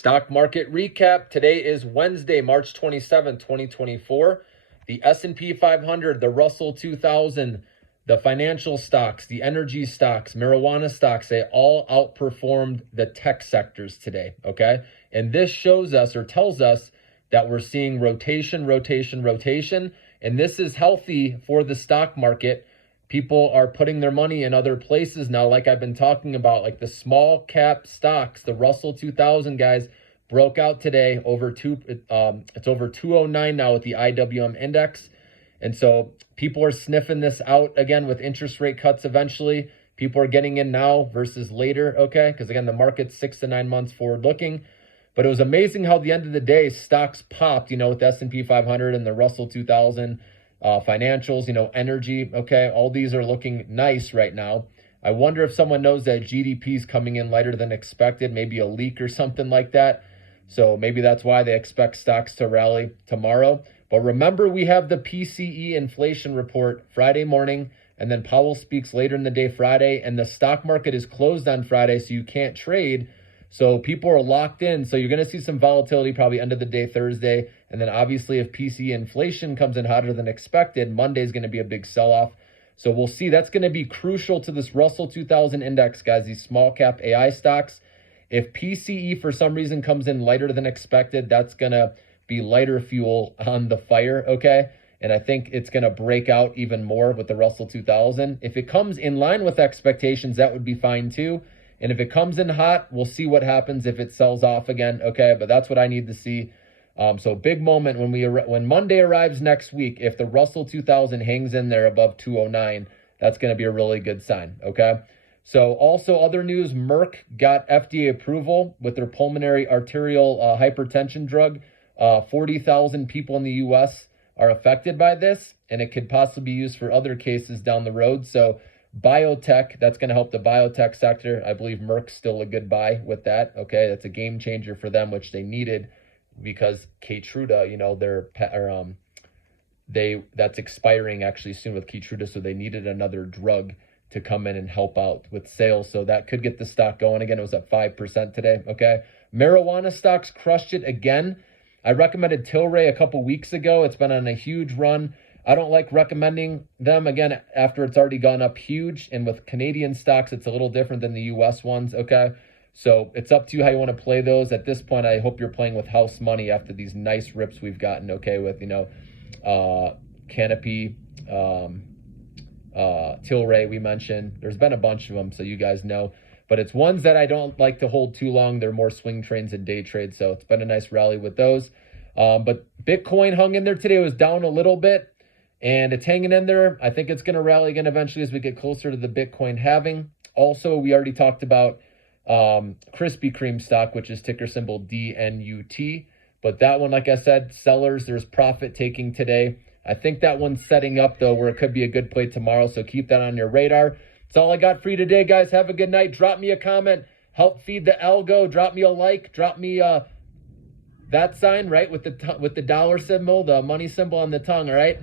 Stock market recap. Today is Wednesday, March 27, 2024. The S&P 500, the Russell 2000, the financial stocks, the energy stocks, marijuana stocks, they all outperformed the tech sectors today, okay? And this shows us or tells us that we're seeing rotation, and this is healthy for the stock market. People are putting their money in other places now, like I've been talking about, like the small cap stocks. The Russell 2000, guys, broke out today it's over 209 now with the IWM index. And so people are sniffing this out again with interest rate cuts eventually. People are getting in now versus later, okay? Because again, the market's 6 to 9 months forward looking. But it was amazing how at the end of the day, stocks popped, with the S&P 500 and the Russell 2000, financials, energy, okay? All these are looking nice right now. I wonder if someone knows that GDP is coming in lighter than expected, maybe a leak or something like that. So maybe that's why they expect stocks to rally tomorrow. But remember, we have the PCE inflation report Friday morning, and then Powell speaks later in the day Friday, and the stock market is closed on Friday, so you can't trade. So people are locked in. So you're going to see some volatility probably end of the day Thursday. And then obviously if PCE inflation comes in hotter than expected, Monday is going to be a big sell-off. So we'll see. That's going to be crucial to this Russell 2000 index, guys, these small cap AI stocks. If PCE for some reason comes in lighter than expected, that's going to be lighter fuel on the fire, okay? And I think it's going to break out even more with the Russell 2000. If it comes in line with expectations, that would be fine too. And if it comes in hot, we'll see what happens if it sells off again, okay? But that's what I need to see. So big moment when Monday arrives next week. If the Russell 2000 hangs in there above 209, that's going to be a really good sign, okay? So also other news, Merck got FDA approval with their pulmonary arterial hypertension drug. 40,000 people in the U.S. are affected by this, and it could possibly be used for other cases down the road. So biotech, that's going to help the biotech sector. I believe Merck's still a good buy with that. Okay, that's a game changer for them, which they needed because Keytruda, that's expiring actually soon with Keytruda, so they needed another drug to come in and help out with sales. So that could get the stock going again. It was at 5% today. Okay, marijuana stocks crushed it again. I recommended Tilray a couple weeks ago. It's been on a huge run. I don't like recommending them again after it's already gone up huge. And with Canadian stocks, it's a little different than the U.S. ones, okay? So it's up to you how you want to play those. At this point, I hope you're playing with house money after these nice rips we've gotten, okay, with, Canopy, Tilray we mentioned. There's been a bunch of them, so you guys know. But it's ones that I don't like to hold too long. They're more swing trades and day trades, so it's been a nice rally with those. But Bitcoin hung in there today. It was down a little bit. And it's hanging in there. I think it's going to rally again eventually as we get closer to the Bitcoin halving. Also, we already talked about Krispy Kreme stock, which is ticker symbol DNUT. But that one, like I said, sellers, there's profit taking today. I think that one's setting up, though, where it could be a good play tomorrow. So keep that on your radar. That's all I got for you today, guys. Have a good night. Drop me a comment. Help feed the algo. Drop me a like. Drop me that sign, right, with the dollar symbol, the money symbol on the tongue, all right?